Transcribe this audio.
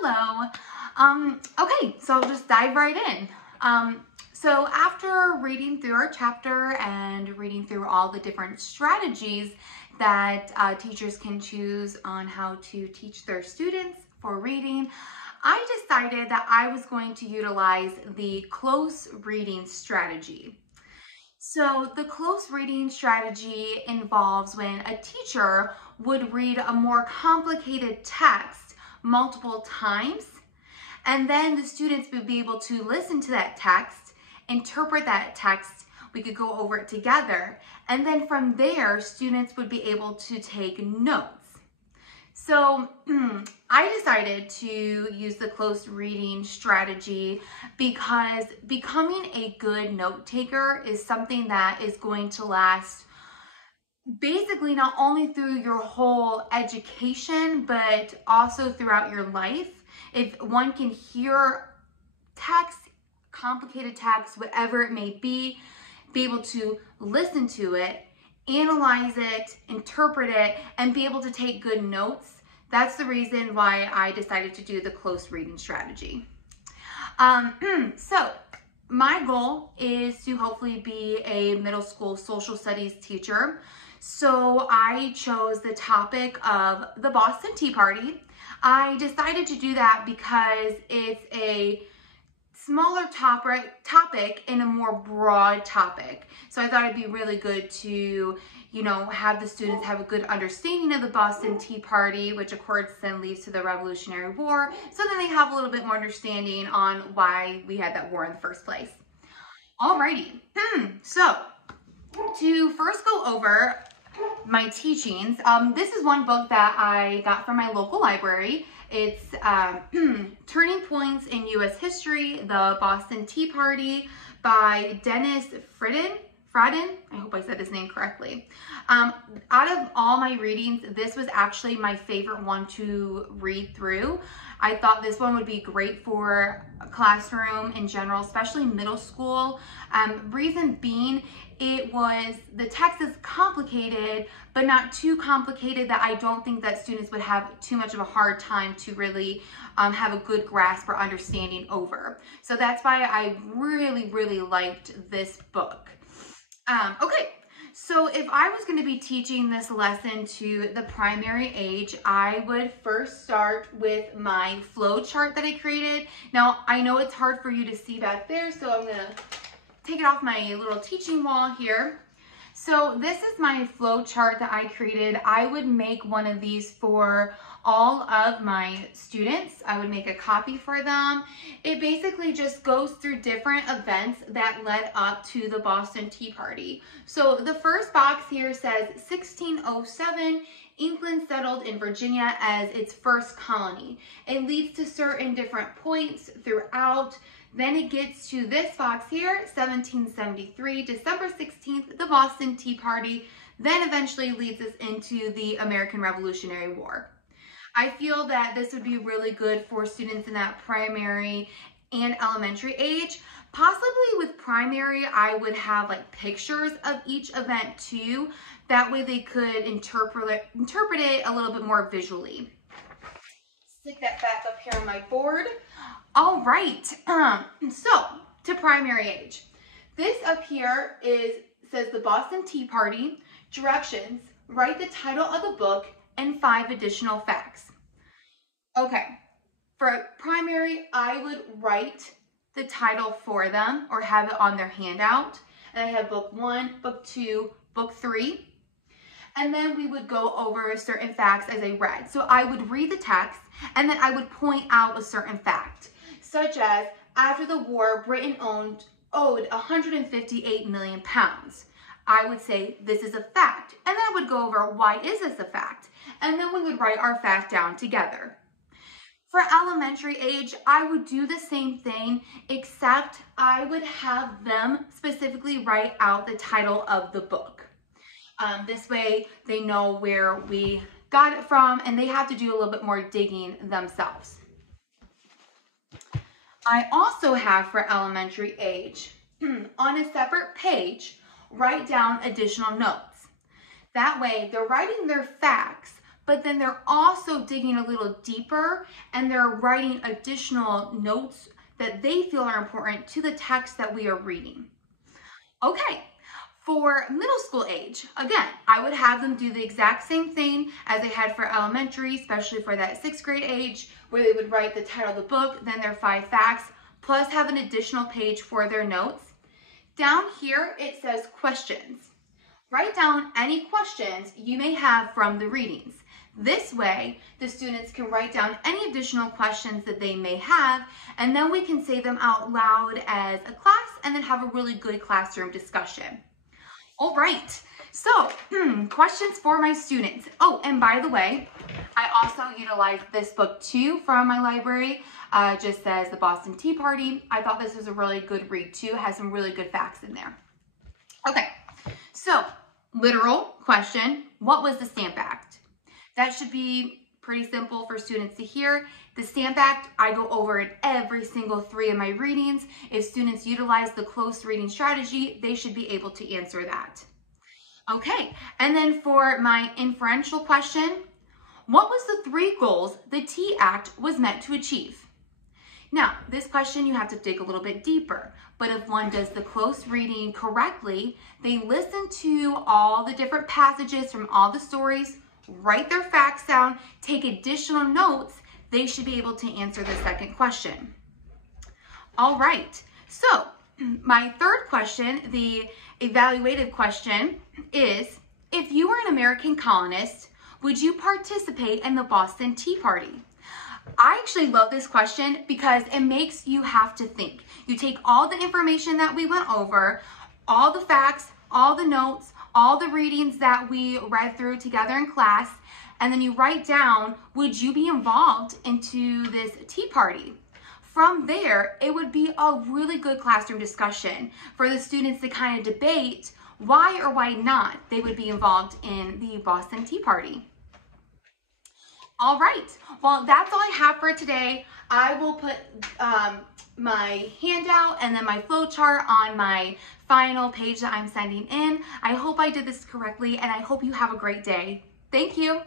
Hello. Okay, so I'll just dive right in. So after reading through our chapter and reading through all the different strategies that teachers can choose on how to teach their students for reading, I decided that I was going to utilize the close reading strategy. So the close reading strategy involves when a teacher would read a more complicated text multiple times, and then the students would be able to listen to that text, interpret that text, we could go over it together, and then from there, students would be able to take notes. So I decided to use the close reading strategy because becoming a good note taker is something that is going to last basically not only through your whole education, but also throughout your life. If one can hear text, complicated text, whatever it may be able to listen to it, analyze it, interpret it, and be able to take good notes. That's the reason why I decided to do the close reading strategy. So my goal is to hopefully be a middle school social studies teacher. So I chose the topic of the Boston Tea Party. I decided to do that because it's a smaller topic and a more broad topic. So I thought it'd be really good to, have the students have a good understanding of the Boston Tea Party, which of course then leads to the Revolutionary War. So then they have a little bit more understanding on why we had that war in the first place. Alrighty, so to first go over my teachings, this is one book that I got from my local library. It's Turning Points in U.S. History, The Boston Tea Party by Dennis Fradin. I hope I said his name correctly. Out of all my readings, this was actually my favorite one to read through. I thought this one would be great for a classroom in general, especially middle school. Reason being, the text is complicated, but not too complicated that I don't think that students would have too much of a hard time to really have a good grasp or understanding over. So that's why I really, really liked this book. Okay, so if I was going to be teaching this lesson to the primary age, I would first start with my flow chart that I created. Now, I know it's hard for you to see back there, so I'm going to take it off my little teaching wall here. So this is my flow chart that I created. I would make one of these for all of my students. I would make a copy for them. It basically just goes through different events that led up to the Boston Tea Party. So the first box here says 1607, England settled in Virginia as its first colony. It leads to certain different points throughout. Then it gets to this box here, 1773, December 16th, the Boston Tea Party, then eventually leads us into the American Revolutionary War. I feel that this would be really good for students in that primary and elementary age. Possibly with primary, I would have like pictures of each event too. That way they could interpret it a little bit more visually. Stick that back up here on my board. All right, so to primary age. This up here says the Boston Tea Party, directions, write the title of the book, and 5 additional facts. Okay, for primary, I would write the title for them or have it on their handout. And I have book 1, book 2, book 3. And then we would go over certain facts as I read. So I would read the text and then I would point out a certain fact, such as after the war, Britain owed 158 million pounds. I would say this is a fact. And then I would go over why is this a fact? And then we would write our fact down together. For elementary age, I would do the same thing, except I would have them specifically write out the title of the book. This way they know where we got it from and they have to do a little bit more digging themselves. I also have for elementary age, on a separate page, write down additional notes. That way they're writing their facts, but then they're also digging a little deeper and they're writing additional notes that they feel are important to the text that we are reading. Okay, for middle school age, again, I would have them do the exact same thing as they had for elementary, especially for that 6th grade age, where they would write the title of the book, then their 5 facts, plus have an additional page for their notes. Down here, it says questions. Write down any questions you may have from the readings. This way, the students can write down any additional questions that they may have, and then we can say them out loud as a class and then have a really good classroom discussion. All right, so questions for my students. Oh, and by the way, I also utilized this book too from my library. Just says The Boston Tea Party. I thought this was a really good read too. It has some really good facts in there. Okay, so literal question, what was the Stamp Act? That should be pretty simple for students to hear. The Stamp Act, I go over in every single 3 of my readings. If students utilize the close reading strategy, they should be able to answer that. Okay, and then for my inferential question, what was the 3 goals the Tea Act was meant to achieve? Now, this question you have to dig a little bit deeper, but if one does the close reading correctly, they listen to all the different passages from all the stories, write their facts down, take additional notes, they should be able to answer the second question. All right, so my third question, the evaluative question, is if you were an American colonist, would you participate in the Boston Tea Party? I actually love this question because it makes you have to think. You take all the information that we went over, all the facts, all the notes, all the readings that we read through together in class, and then you write down, would you be involved into this tea party? From there, it would be a really good classroom discussion for the students to kind of debate why or why not they would be involved in the Boston Tea Party. All right, well, that's all I have for today. I will put my handout and then my flow chart on my final page that I'm sending in. I hope I did this correctly and I hope you have a great day. Thank you.